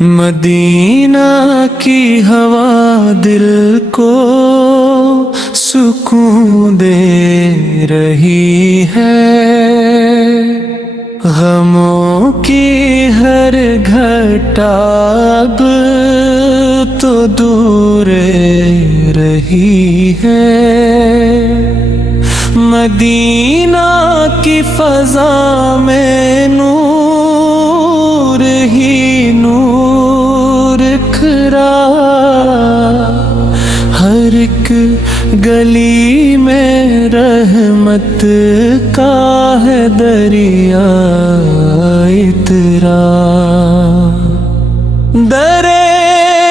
مدینہ کی ہوا دل کو سکون دے رہی ہے، غموں کی ہر گھٹا اب تو دور رہی ہے۔ مدینہ کی فضا میں نور ہی نور کھرا، ہر ایک گلی میں رحمت کا ہے دریا اترا۔ در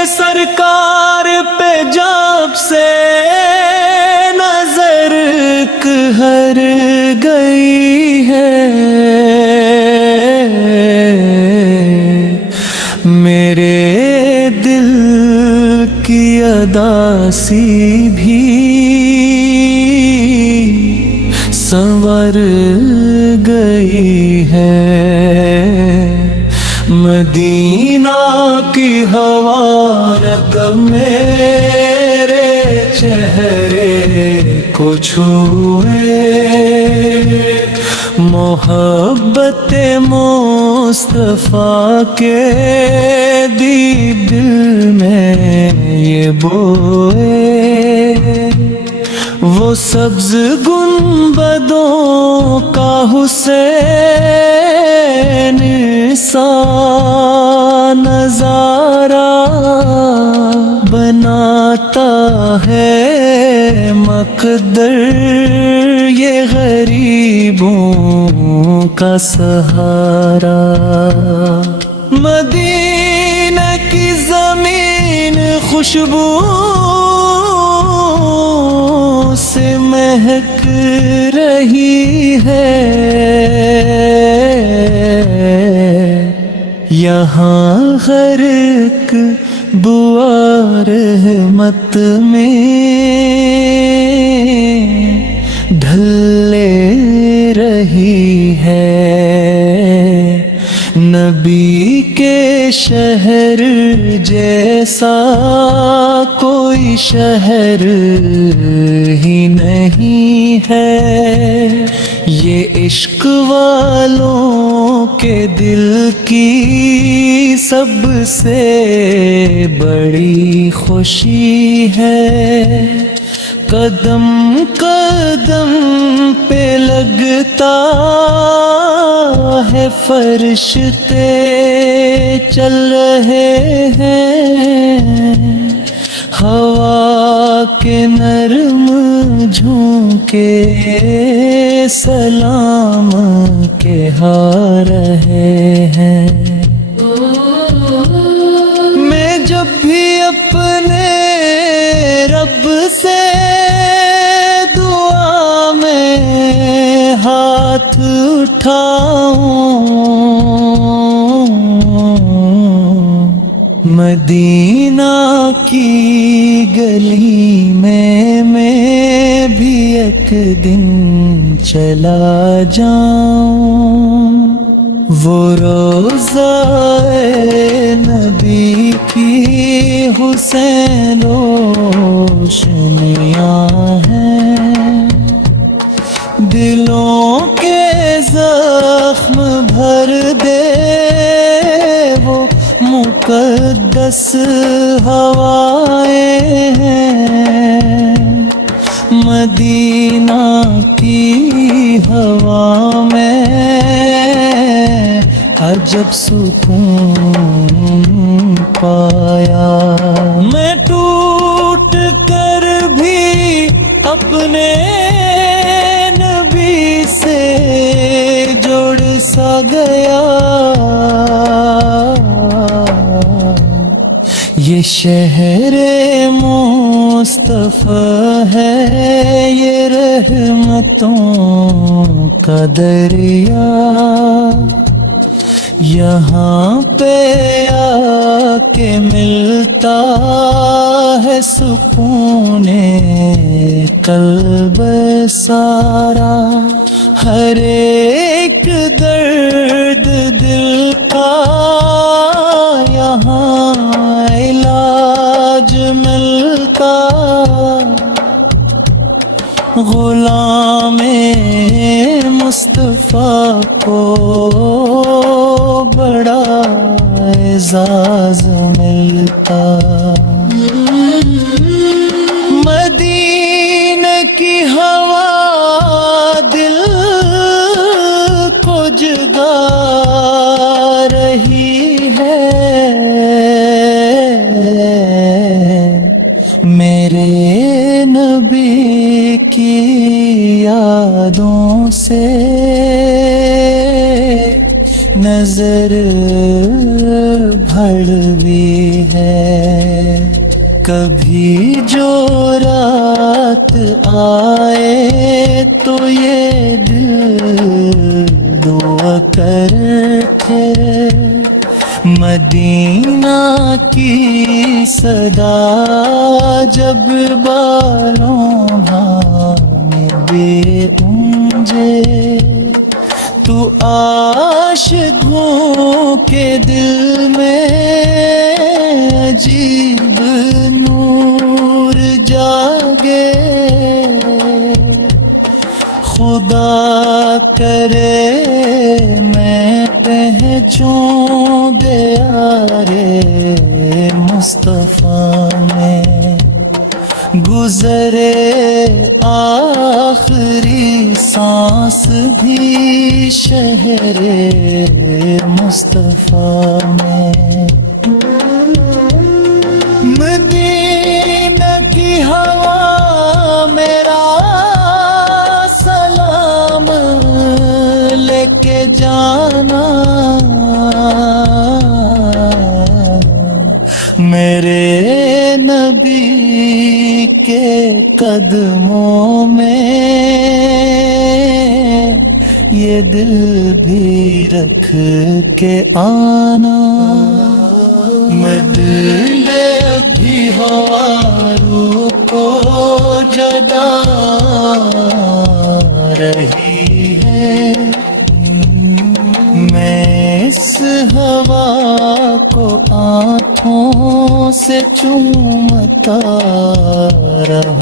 سرکار پہ جب سے نظر ہر گئی ہے، میرے دل کی اداسی بھی سنور گئی ہے۔ مدینہ کی ہوا رگ میرے چہرے کو چھوئے، محبت مصطفیٰ کے دی دل میں یہ بوئے۔ وہ سبز گنبدوں کا حسین سا نظارہ بناتا ہے مقدر یہ غریبوں کا سہارا۔ مدینہ کی زمین خوشبو سے مہک رہی ہے، یہاں ہر ایک دعا رحمت میں ڈھلے رہی ہے۔ نبی کے شہر جیسا کوئی شہر ہی نہیں ہے، یہ عشق والوں کے دل کی سب سے بڑی خوشی ہے۔ قدم قدم پہ لگتا ہے فرشتے چل رہے ہیں، ہوا کے نرم جھونکے سلام کہا رہے ہیں۔ میں جب بھی اپنے رب سے دعا میں ہاتھ اٹھاؤں، مدینہ کی گلی میں بھی ایک دن چلا جاؤں، وہ روضہ نبی کی حسین روشنیاں ہیں، دلوں کے زخم بھر دے وہ مقدس ہوائیں ہیں۔ مدینہ کی ہوا میں عجب سکون پایا، میں ٹوٹ کر بھی اپنے نبی سے جوڑ سا گیا۔ یہ شہر مصطفیٰ ہے، یہ رحمتوں کا دریا، یہاں پہ آ کے ملتا ہے سکون قلب سارا، ہر ایک درد دل کا یہاں علاج ملتا، غلام مصطفیٰ کو بڑا اعزاز ملتا، مدینہ کی ہوا دل کو جگا رہی ہے، میرے نبی کی یادوں سے نظر بھر بھی ہے، کبھی جو رات آئے تو یہ دل دعا کرتے، مدینہ کی صدا جب بالوں میں بے اونجے، تو عاشقوں کے دل میں عجیب نور جاگے، خدا کرے میں پہچوں دیارے مصطفیٰ میں، گزرے آخری سانس بھی شہر مصطفیٰ میں، مدینہ کی ہوا میرا سلام لے کے جانا، میرے نبی کے قدموں میں یہ دل بھی رکھ کے آنا، مدلے بھی ہوا روح کو جدا رہی ہے، میں اس ہوا کو آنکھوں سے چومتا رہوں